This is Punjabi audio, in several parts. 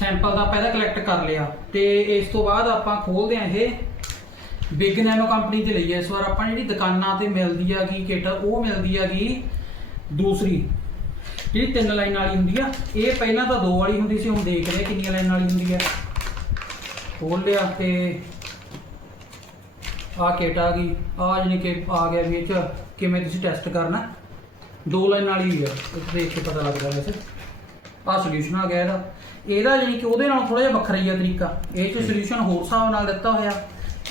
ਸੈਂਪਲ ਦਾ ਪਹਿਲਾਂ ਕਲੈਕਟ ਕਰ ਲਿਆ ਤੇ ਇਸ ਤੋਂ ਬਾਅਦ ਆਪਾਂ ਖੋਲਦੇ ਆ ਇਹ ਬਿਗ ਨੈਨੋ ਕੰਪਨੀ ਦੀ ਲਈ ਹੈ ਇਸ ਵਾਰ ਆਪਾਂ ਜਿਹੜੀ ਦੁਕਾਨਾਂ ਤੇ ਮਿਲਦੀ ਹੈਗੀ ਕਿਟ ਉਹ ਮਿਲਦੀ ਹੈਗੀ ਦੂਸਰੀ, ਜਿਹੜੀ ਤਿੰਨ ਲਾਈਨ ਵਾਲੀ ਹੁੰਦੀ ਆ, ਇਹ ਪਹਿਲਾਂ ਤਾਂ ਦੋ ਵਾਲੀ ਹੁੰਦੀ ਸੀ, ਹੁਣ ਦੇਖ ਹਾਂ ਕਿੰਨੀਆਂ ਲਾਈਨ ਵਾਲੀ ਹੁੰਦੀ ਆ। ਖੋਲ ਲਿਆ ਤੇ ਆ ਕਿਟ ਆ ਗਈ। ਆ ਜਾਨੀ ਕਿ ਆ ਗਿਆ ਵੀ ਇਹ ਚ ਕਿਵੇਂ ਤੁਸੀਂ ਟੈਸਟ ਕਰਨਾ। ਦੋ ਲਾਈਨ ਵਾਲੀ ਆ ਦੇਖ ਕੇ ਪਤਾ ਲੱਗਦਾ ਵੈਸੇ। ਆ ਸੋਲੂਸ਼ਨ ਆ ਗਿਆ ਇਹਦਾ। ਇਹਦਾ ਜਾਨੀ ਕਿ ਉਹਦੇ ਨਾਲ ਥੋੜਾ ਜਿਹਾ ਵੱਖਰਾ ਹੀ ਆ ਤਰੀਕਾ। ਇਹ ਚ ਸੋਲੂਸ਼ਨ ਹੋਰ ਹਿਸਾਬ ਨਾਲ ਦਿੱਤਾ ਹੋਇਆ।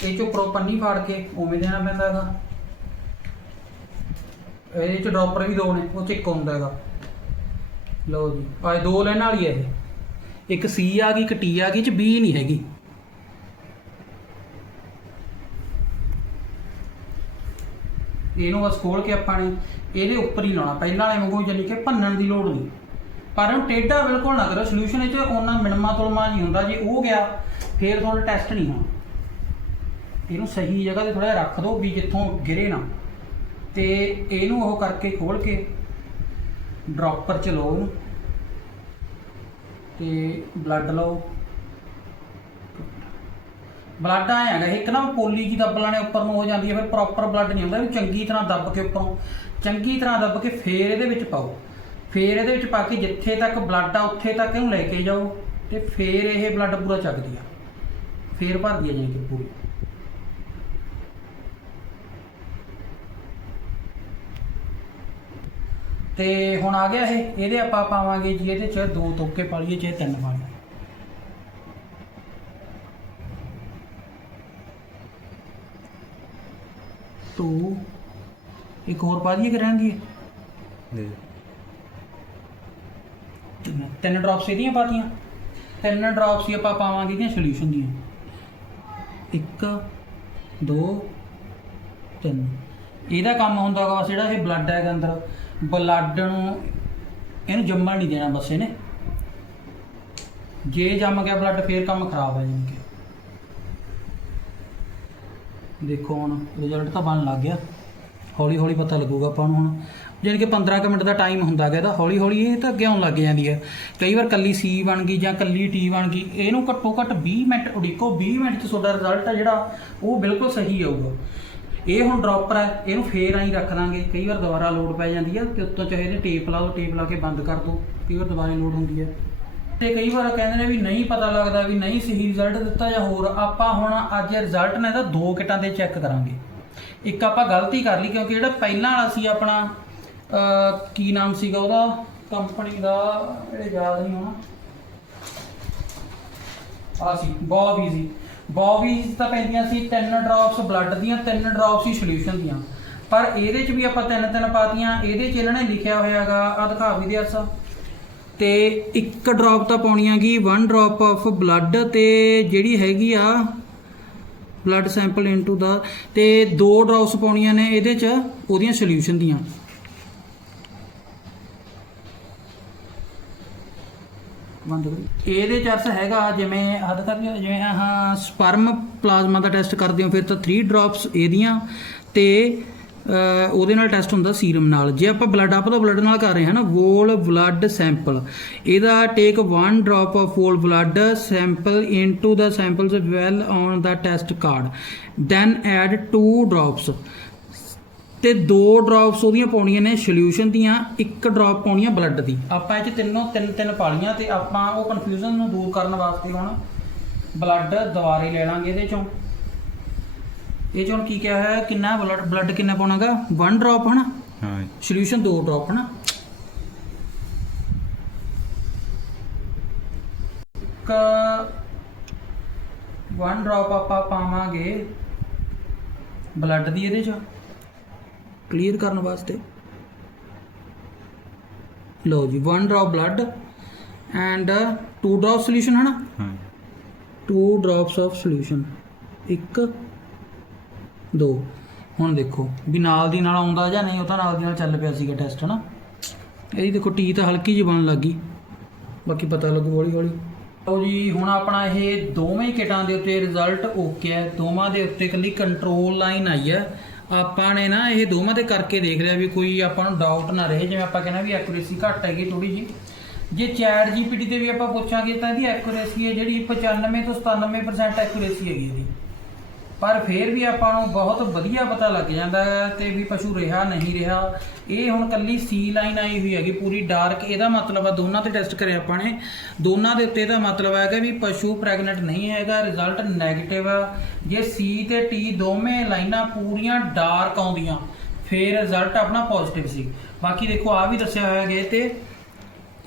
ਇਹ ਚੋਂ ਉੱਪਰੋਂ ਪੰਨੀ ਫਾੜ ਕੇ ਉਵੇਂ ਦੇਣਾ ਪੈਂਦਾ ਹੈਗਾ। ਇਹਦੇ ਚ ਡ੍ਰੌਪਰ ਵੀ ਦੋ ਨੇ ਉਹ ਚ ਇੱਕ ਹੁੰਦਾ ਹੈਗਾ। ਲਓ ਜੀ ਆ ਇਹ ਦੋ ਲਾਈਨਾਂ ਵਾਲੀ ਹੈ ਇਹ। ਇੱਕ ਸੀ ਆ ਗਈ ਇੱਕ ਟੀ ਆ ਗਈ ਇਹ ਚ ਬੀ ਨਹੀਂ ਹੈਗੀ। ਇਹਨੂੰ ਬਸ ਖੋਲ ਕੇ ਆਪਾਂ ਨੇ ਇਹਦੇ ਉੱਪਰ ਹੀ ਲਾਉਣਾ। ਪਹਿਲਾਂ ਵਾਲੇ ਵਾਂਗੂ ਜਾਨੀ ਕਿ ਭੰਨਣ ਦੀ ਲੋੜ ਨਹੀਂ। ਪਰ ਉਹ ਟੇਢਾ ਬਿਲਕੁਲ ਨਾ ਕਰੋ ਸੋਲੂਸ਼ਨ ਵਿੱਚ ਉਹਨਾਂ ਮਿਣਮਾ ਤੁਲਮਾ ਨਹੀਂ ਹੁੰਦਾ, ਜੇ ਉਹ ਗਿਆ, ਫੇਰ ਤੁਹਾਡਾ ਟੈਸਟ ਨਹੀਂ ਹੋਣਾ। ਇਹਨੂੰ ਸਹੀ ਜਗ੍ਹਾ ਤੇ ਥੋੜਾ ਜਿਹਾ ਰੱਖ ਦਿਓ ਵੀ ਜਿੱਥੋਂ ਗਿਰੇ ਨਾ। ਤੇ ਇਹਨੂੰ ਉਹ ਕਰਕੇ ਖੋਲ ਕੇ ਡ੍ਰੌਪਰ ਚ ਲਓ ਇਹਨੂੰ। ਤੇ ਬਲੱਡ ਲਓ। ਬਲੱਡ ਆਇਆ ਹੈਗਾ, ਇੱਕ ਨਾ ਪੋਲੀ ਜੀ ਦੱਬ ਲਾਣੇ ਉੱਪਰ ਨੂੰ ਹੋ ਜਾਂਦੀ ਹੈ, ਫਿਰ ਪ੍ਰੋਪਰ ਬਲੱਡ ਨਹੀਂ ਹੁੰਦਾ, ਇਹਨੂੰ ਚੰਗੀ ਤਰ੍ਹਾਂ ਦੱਬ ਕੇ ਉੱਪਰੋਂ, ਚੰਗੀ ਤਰ੍ਹਾਂ ਦੱਬ ਕੇ ਫੇਰ ਇਹਦੇ ਵਿੱਚ ਪਾਓ। ਫੇਰ ਇਹਦੇ ਵਿੱਚ ਪਾ ਕੇ ਜਿੱਥੇ ਤੱਕ ਬਲੱਡ ਆ, ਉੱਥੇ ਤੱਕ ਇਹਨੂੰ ਲੈ ਕੇ ਜਾਓ ਤੇ ਫੇਰ ਇਹ ਬਲੱਡ ਪੂਰਾ ਚੱਕਦੀ ਆ। ਫੇਰ ਭਰਦੀ ਆ ਜਾਨੀ ਕਿ ਪੂਰੀ। ਤੇ ਹੁਣ ਆ ਗਿਆ ਇਹ, ਇਹਦੇ ਆਪਾਂ ਪਾਵਾਂਗੇ ਜੀ, ਇਹਦੇ ਚ ਦੋ ਤੋਕੇ ਪਾ ਲਈਏ, ਚਾਹੇ ਤਿੰਨ ਪਾ ਲਈਏ। ਇੱਕ ਹੋਰ ਪਾ ਦਈਏ ਕਿ ਰਹਿਣ ਦੀਏ ਦੇ ਤਿੰਨ ਤਿੰਨ ਡ੍ਰੌਪਸ ਇਹਦੀਆਂ ਪਾਤੀਆਂ। ਤਿੰਨ ਡ੍ਰੌਪਸ ਹੀ ਆਪਾਂ ਪਾਵਾਂਗੇ ਇਹਦੀਆਂ ਸੋਲੂਸ਼ਨ ਦੀਆਂ। ਇੱਕ, ਦੋ, ਤਿੰਨ। ਇਹਦਾ ਕੰਮ ਹੁੰਦਾ ਹੈਗਾ ਬਸ ਜਿਹੜਾ ਇਹ ਬਲੱਡ ਹੈਗਾ ਅੰਦਰ। ਬਲੱਡ ਨੂੰ ਇਹਨੂੰ ਜੰਮਣ ਨਹੀਂ ਦੇਣਾ ਬਸ ਇਹਨੇ। ਜੇ ਜੰਮ ਗਿਆ ਬਲੱਡ ਫੇਰ ਕੰਮ ਖਰਾਬ ਹੈ ਜਾਣੀ ਕਿ। ਦੇਖੋ ਹੁਣ ਰਿਜ਼ਲਟ ਤਾਂ ਬਣ ਲੱਗ ਗਿਆ। ਹੌਲੀ ਹੌਲੀ ਪਤਾ ਲੱਗੂਗਾ ਆਪਾਂ ਨੂੰ ਹੁਣ। ਜਾਣੀ ਕਿ 15 ਕੁ ਮਿੰਟ ਦਾ ਟਾਈਮ ਹੁੰਦਾ ਹੈਗਾ ਇਹਦਾ ਹੌਲੀ ਹੌਲੀ ਇਹ ਤਾਂ ਅੱਗੇ ਆਉਣ ਲੱਗ ਜਾਂਦੀ ਹੈ ਕਈ ਵਾਰ ਕੱਲੀ ਸੀ ਬਣ ਗਈ ਜਾਂ ਕੱਲੀ ਟੀ ਬਣ ਗਈ, ਇਹਨੂੰ ਘੱਟੋ ਘੱਟ 20 ਮਿੰਟ ਉਡੀਕੋ 20 ਮਿੰਟ ਚ ਤੁਹਾਡਾ ਰਿਜ਼ਲਟ ਹੈ ਜਿਹੜਾ, ਉਹ ਬਿਲਕੁਲ ਸਹੀ ਆਊਗਾ। ਇਹ ਹੁਣ ਡ੍ਰੌਪਰ ਹੈ ਇਹਨੂੰ ਫੇਰ ਆਈ ਰੱਖ ਦਾਂਗੇ। ਕਈ ਵਾਰ ਦੁਬਾਰਾ ਲੋਡ ਪੈ ਜਾਂਦੀ ਹੈ ਤੇ ਉੱਤੋਂ ਚਾਹੇ ਇਹਦੇ ਟੇਪ ਲਾ ਦਿਓ ਟੇਪ ਲਾ ਕੇ ਬੰਦ ਕਰ ਦਿਓ ਕਈ ਵਾਰ ਦੁਬਾਰਾ ਲੋਡ ਹੁੰਦੀ ਹੈ ਤੇ ਕਈ ਵਾਰ ਕਹਿੰਦੇ ਨੇ ਵੀ ਨਹੀਂ ਪਤਾ ਲੱਗਦਾ ਵੀ ਨਹੀਂ ਸਹੀ ਰਿਜ਼ਲਟ ਦਿੱਤਾ ਜਾਂ ਹੋਰ। ਆਪਾਂ ਹੁਣ ਅੱਜ ਰਿਜ਼ਲਟ ਨੇ ਤਾਂ ਦੋ ਕਿਟਾਂ ਤੇ ਚੈੱਕ ਕਰਾਂਗੇ। ਇੱਕ ਆਪਾਂ ਗਲਤੀ ਕਰ ਲਈ ਕਿਉਂਕਿ ਜਿਹੜਾ ਪਹਿਲਾਂ ਵਾਲਾ ਸੀ ਆਪਣਾ ਕੀ ਨਾਮ ਸੀਗਾ ਉਹਦਾ? ਕੰਪਨੀ ਦਾ ਇਹ ਯਾਦ ਨਹੀਂ ਹੋਣਾ। ਆ ਸੀ ਬਹੁਤ ਸੀ। ਬਹੁਤ ਤਾਂ ਪੈਂਦੀਆਂ ਸੀ ਤਿੰਨ ਡ੍ਰੌਪਸ ਬਲੱਡ ਦੀਆਂ, ਤਿੰਨ ਡ੍ਰੌਪਸ ਹੀ ਸੋਲੂਸ਼ਨ ਦੀਆਂ। ਪਰ ਇਹਦੇ ਚ ਵੀ ਆਪਾਂ ਤਿੰਨ ਤਿੰਨ ਪਾਤੀਆਂ, ਇਹਦੇ ਚ ਇਹਨਾਂ ਨੇ ਲਿਖਿਆ ਹੋਇਆਗਾ ਆ ਦਿਖਾ ਵੀ ਦਿਆ ਸਾ ਤੇ ਇੱਕ ਡ੍ਰੌਪ ਤਾਂ ਪਾਉਣੀ ਹੈਗੀ 1 ਡ੍ਰੌਪ ਆਫ ਬਲੱਡ ਤੇ ਜਿਹੜੀ ਹੈਗੀ ਆ ਬਲੱਡ ਸੈਂਪਲ ਇਨਟੂ ਦਾ, ਤੇ ਦੋ ਡ੍ਰੌਪਸ ਪਾਉਣੀਆਂ ਨੇ ਇਹਦੇ ਚ, ਉਹਦੀਆਂ ਸੋਲੂਸ਼ਨ ਦੀਆਂ। ਬੰਦ ਕਰੋ। ਇਹਦੇ ਚ ਅਰਥ ਹੈਗਾ, ਜਿਵੇਂ ਹੱਦ ਤੱਕ ਜਿਵੇਂ ਆਹ ਸਪਰਮ ਪਲਾਜ਼ਮਾ ਦਾ ਟੈਸਟ ਕਰਦੇ ਹੋ, ਫਿਰ ਤਾਂ 3 ਡ੍ਰੌਪਸ ਇਹਦੀਆਂ ਤੇ ਉਹਦੇ ਨਾਲ ਟੈਸਟ ਹੁੰਦਾ ਸੀਰਮ ਨਾਲ। ਜੇ ਆਪਾਂ ਬਲੱਡ ਆਪ ਦਾ ਬਲੱਡ ਨਾਲ ਕਰ ਰਹੇ ਹਾਂ ਨਾ ਵੋਲ ਬਲੱਡ ਸੈਂਪਲ ਇਹਦਾ take 1 drop of whole blood sample into the samples well on the test card then add 2 drops ਤੇ ਦੋ ਡ੍ਰੌਪਸ ਉਹਦੀਆਂ ਪਾਉਣੀਆਂ ਨੇ ਸੋਲੂਸ਼ਨ ਦੀਆਂ ਇੱਕ ਡ੍ਰੌਪ ਪਾਉਣੀ ਆ ਬਲੱਡ ਦੀ। ਆਪਾਂ ਇਹ ਚ ਤਿੰਨੋਂ ਤਿੰਨ ਤਿੰਨ ਪਾਲੀਆਂ ਤੇ ਆਪਾਂ ਉਹ ਕਨਫਿਊਜ਼ਨ ਨੂੰ ਦੂਰ ਕਰਨ ਵਾਸਤੇ ਹੁਣ ਬਲੱਡ ਦੁਬਾਰੇ ਲੈ ਲਾਂਗੇ ਇਹਦੇ ਚੋਂ। ਇਹ ਚੋਂ ਹੁਣ ਕੀ ਕਿਹਾ ਹੈ ਕਿੰਨਾ ਬਲੱਡ ਬਲੱਡ ਕਿੰਨਾ ਪਾਉਣਾਗਾ? 1 ਡ੍ਰੌਪ ਹਨਾ? ਹਾਂ। ਸੋਲੂਸ਼ਨ ਦੋ ਡ੍ਰੌਪ ਹਨਾ? ਇੱਕ 1 ਡ੍ਰੌਪ ਆਪਾਂ ਪਾਵਾਂਗੇ ਬਲੱਡ ਦੀ ਇਹਦੇ ਚ। ਕਲੀਅਰ ਕਰਨ ਵਾਸਤੇ। ਲਓ ਜੀ 1 drop blood and 2 drop solution ਹਨਾ? ਹਾਂ। 2 ਡ੍ਰੌਪਸ ਆਫ ਸੋਲੂਸ਼ਨ ਇੱਕ ਦੋ। ਹੁਣ ਦੇਖੋ ਵੀ ਨਾਲ ਦੀ ਨਾਲ ਆਉਂਦਾ ਜਾਂ ਨਹੀਂ ਉਹ ਤਾਂ ਨਾਲ ਦੀ ਨਾਲ ਚੱਲ ਪਿਆ ਸੀਗਾ ਟੈਸਟ ਹਨਾ? ਇਹਦੀ ਦੇਖੋ ਟੀ ਤਾਂ ਹਲਕੀ ਜਿਹੀ ਬਣਨ ਲੱਗੀ ਬਾਕੀ ਪਤਾ ਲੱਗੂ ਹੌਲੀ ਹੌਲੀ। ਲਓ ਜੀ ਹੁਣ ਆਪਣਾ ਇਹ ਦੋਵੇਂ ਹੀ ਕਿਟਾਂ ਦੇ ਉੱਤੇ ਰਿਜ਼ਲਟ ਓਕੇ ਹੈ। ਦੋਵਾਂ ਦੇ ਉੱਤੇ ਇਕੱਲੀ ਕੰਟਰੋਲ ਲਾਈਨ ਆਈ ਹੈ। ਆਪਾਂ ਨੇ ਨਾ ਇਹ ਦੋਵਾਂ ਤੇ ਕਰਕੇ ਦੇਖ ਲਿਆ ਵੀ ਕੋਈ ਆਪਾਂ ਨੂੰ ਡਾਊਟ ਨਾ ਰਹੇ, ਜਿਵੇਂ ਆਪਾਂ ਕਹਿੰਦੇ ਵੀ ਐਕੂਰੇਸੀ ਘੱਟ ਹੈਗੀ ਥੋੜੀ ਜੀ ਜੇ ਚੈਟ ਜੀਪੀਟੀ ਤੇ ਵੀ ਆਪਾਂ ਪੁੱਛਾਂਗੇ ਤਾਂ ਇਹਦੀ ਐਕੂਰੇਸੀ ਹੈ ਜਿਹੜੀ 95 ਤੋਂ 97% ਐਕੂਰੇਸੀ ਹੈਗੀ ਇਹਦੀ। ਪਰ ਫਿਰ ਵੀ ਆਪਾਂ ਨੂੰ ਬਹੁਤ ਵਧੀਆ ਪਤਾ ਲੱਗ ਜਾਂਦਾ ਹੈ ਤੇ ਵੀ ਪਸ਼ੂ ਰਿਹਾ ਨਹੀਂ ਰਿਹਾ। ਇਹ ਹੁਣ ਕੱਲੀ ਸੀ ਲਾਈਨ ਆਈ ਹੋਈ ਹੈਗੀ, ਪੂਰੀ ਡਾਰਕ ਇਹਦਾ ਮਤਲਬ ਆ ਦੋਨਾਂ ਤੇ ਟੈਸਟ ਕਰਿਆ ਆਪਾਂ ਨੇ। ਦੋਨਾਂ ਦੇ ਉੱਤੇ ਇਹਦਾ ਮਤਲਬ ਹੈਗਾ ਵੀ ਪਸ਼ੂ ਪ੍ਰੈਗਨੈਂਟ ਨਹੀਂ ਹੈਗਾ ਰਿਜ਼ਲਟ ਨੈਗੇਟਿਵ ਆ। ਜੇ ਸੀ ਤੇ ਟੀ ਦੋਵੇਂ ਲਾਈਨਾਂ ਪੂਰੀਆਂ ਡਾਰਕ ਆਉਂਦੀਆਂ, ਫਿਰ ਰਿਜ਼ਲਟ ਆਪਣਾ ਪੋਜ਼ਿਟਿਵ ਸੀ। ਬਾਕੀ ਦੇਖੋ ਆ ਵੀ ਦੱਸਿਆ ਹੋਇਆ ਗਿਆ ਤੇ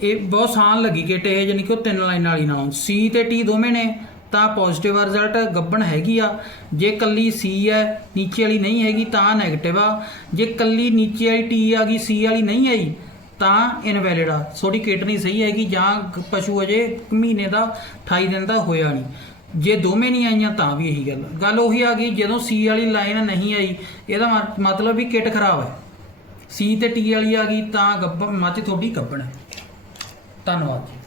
ਇਹ ਬਹੁਤ ਆਸਾਨ ਲੱਗੀ ਕਿ ਟੇ ਜਾਨੀ ਕਿ ਉਹ ਤਿੰਨ ਲਾਈਨ ਵਾਲੀ ਨਾ ਸੀ ਤੇ ਟੀ ਦੋਵੇਂ ਨੇ ਤਾਂ ਪੋਜ਼ਿਟਿਵ ਆ ਰਿਜ਼ਲਟ ਗੱਬਣ ਹੈਗੀ ਆ। ਜੇ ਕੱਲੀ ਸੀ ਹੈ, ਨੀਚੇ ਵਾਲੀ ਨਹੀਂ ਹੈਗੀ, ਤਾਂ ਨੈਗੇਟਿਵ ਆ। ਜੇ ਕੱਲੀ ਨੀਚੇ ਵਾਲੀ ਟੀ ਆ ਗਈ ਸੀ ਵਾਲੀ ਨਹੀਂ ਆਈ, ਤਾਂ ਇਨਵੈਲਿਡ ਆ। ਤੁਹਾਡੀ ਕਿਡਨੀ ਸਹੀ ਹੈਗੀ ਜਾਂ ਪਸ਼ੂ ਅਜੇ ਮਹੀਨੇ ਦਾ 28 ਦਿਨ ਦਾ ਹੋਇਆ ਨਹੀਂ। ਜੇ ਦੋਵੇਂ ਨਹੀਂ ਆਈਆਂ, ਤਾਂ ਵੀ ਇਹੀ ਗੱਲ ਗੱਲ ਉਹੀ ਆ ਗਈ, ਜਦੋਂ ਸੀ ਵਾਲੀ ਲਾਈਨ ਨਹੀਂ ਆਈ, ਇਹਦਾ ਮਤਲਬ ਵੀ ਕਿਟ ਖਰਾਬ ਹੈ ਸੀ ਤੇ ਟੀ ਵਾਲੀ ਆ ਗਈ, ਤਾਂ ਗੱਬ ਮੱਝ ਤੁਹਾਡੀ ਗੱਬਣ ਹੈ ਧੰਨਵਾਦ ਜੀ।